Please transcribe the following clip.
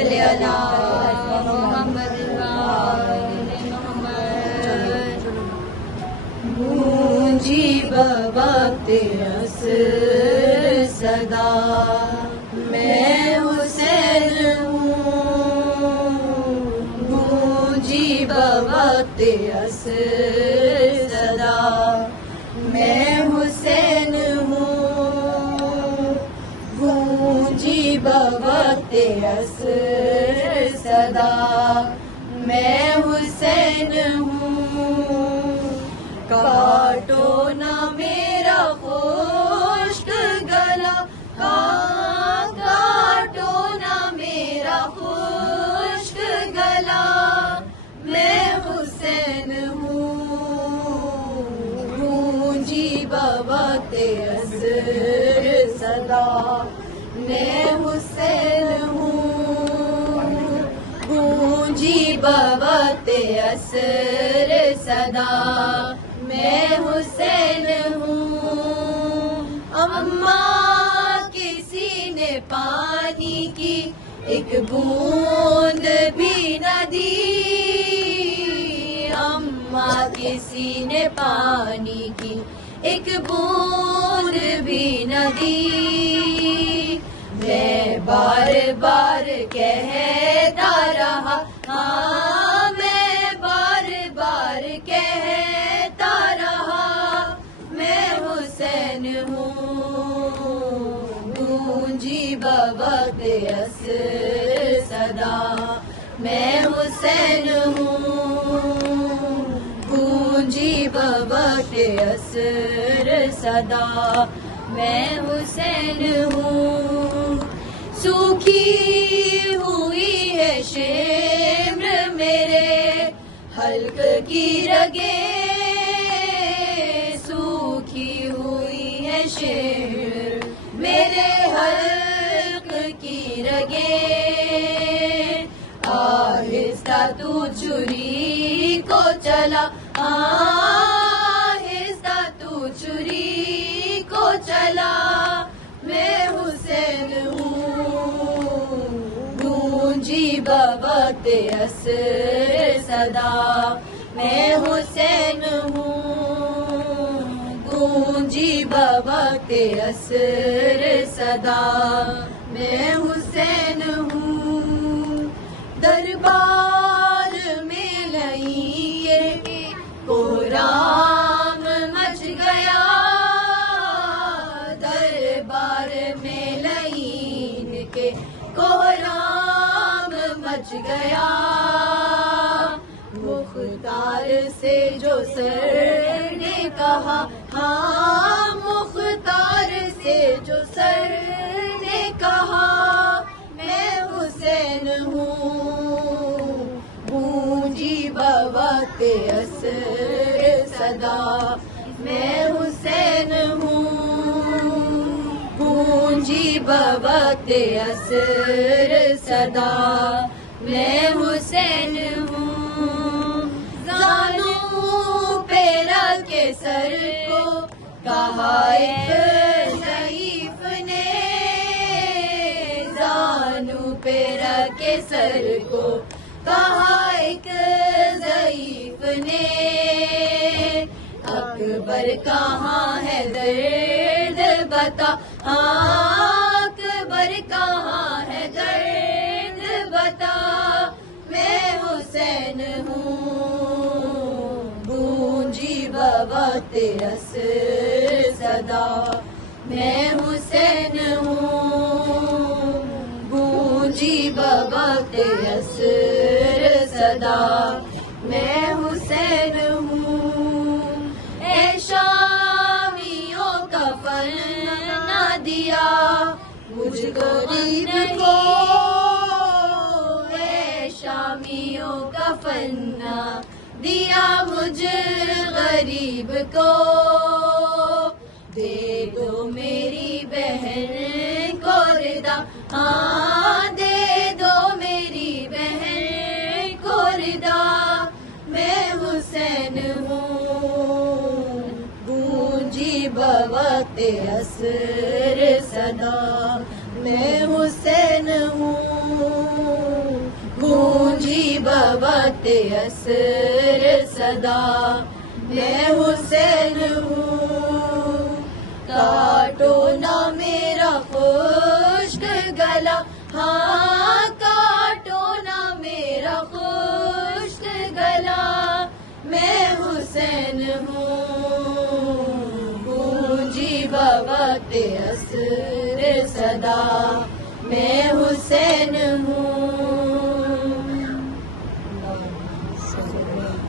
सल्ली अला मोहम्मद गूंजी बवक्त असर सदा मैं हुसैन हूँ गूंजी बवक्त असर सदा मैं हुसैन हूँ गूंजी बवक्त असर सदा मैं हुसैन हूँ काटो ना मेरा खुश्क गला काटो ना मेरा खुश्क गला मैं हुसैन हूँ गूंजी बवक्त असर सदा मैं हुसैन हूँ गूंजी बवक्त असर सदा मैं हुसैन हूँ अम्मा किसी ने पानी की एक बूंद भी न दी अम्मा किसी ने पानी की एक बूंद भी न दी मैं बार बार कहता रहा हाँ मैं बार बार कहता रहा मैं हुसैन हूँ गूंजी बवक्त असर सदा मैं हुसैन हूँ गूंजी बवक्त असर सदा मैं हुसैन हूँ सूखी हुई है शेम्र मेरे हल्क की रगे सूखी हुई है शेम्र मेरे हल्क की रगे आहिस्ता तू चुरी को चला आहिस्ता तू चुरी को चला मैं हुसैन हूँ गूंजी बवक्त असर सदा मैं हुसैन हूँ गूंजी बवक्त असर सदा मैं हुसैन हूँ दरबार में लईए कोहराम मच गया दरबार में लईन के कोहराम मच गया मुख्तार से जो सर ने कहा हाँ मुख्तार से जो सर ने कहा मैं हुसैन हूँ गूंजी बवक्त असर सदा मैं हुसैन हूँ गूंजी बवक्त असर सदा मैं हुसैन हूँ जानू पे रखे सर को कहा एक ज़ईफ़ ने जानू पे रखे सर को कहा एक ज़ईफ़ ने अकबर कहाँ है दर्द बता अकबर कहाँ है दर्द बता मैं हुसैन हूँ गूंजी बवक्त असर सदा मैं हुसैन हूँ गूंजी बवक्त असर सदा मैं हुसैन हूँ ऐ शामियों का फन न दिया मुझको गरीब को ऐ शामियों का फन न दिया मुझ गरीब को दे दो मेरी बहन को रिदा हाँ दे दो मेरी बहन को रिदा मैं हुसैन हूँ गूंजी बवक्त असर सदा मैं हुसैन हूँ बवत असर सदा, मैं हुसैन हूँ। काटो ना मेरा खुश्क गला, हाँ काटो ना मेरा खुश्क गला, मैं हुसैन हूँ। गूंजी बवत असर सदा, मैं हुसैन हूँ।